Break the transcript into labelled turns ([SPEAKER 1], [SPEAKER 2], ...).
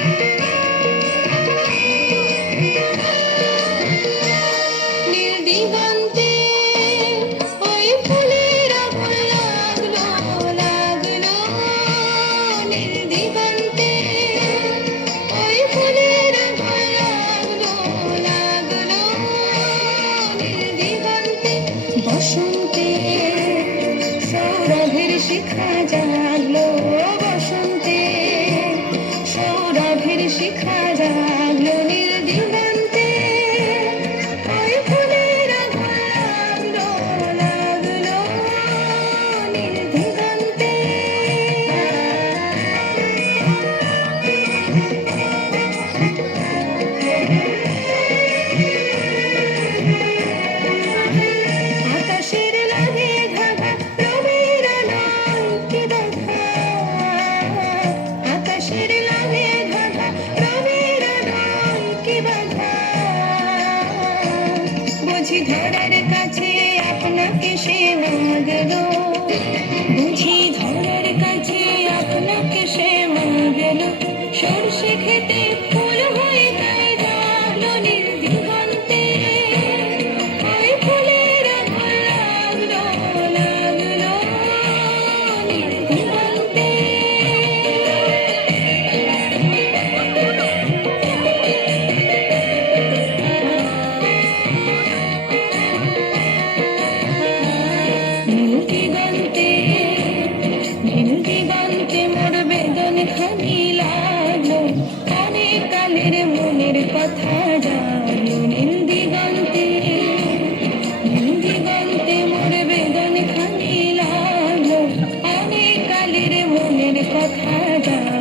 [SPEAKER 1] Thank you. she cried out. ধরার কাছে আপনাকে সে বুঝি ধরার কালের মনের কথা জানো নীল দিগন্তে নীল মোর বেদন খানি অনেক কালের মনের কথা জানো।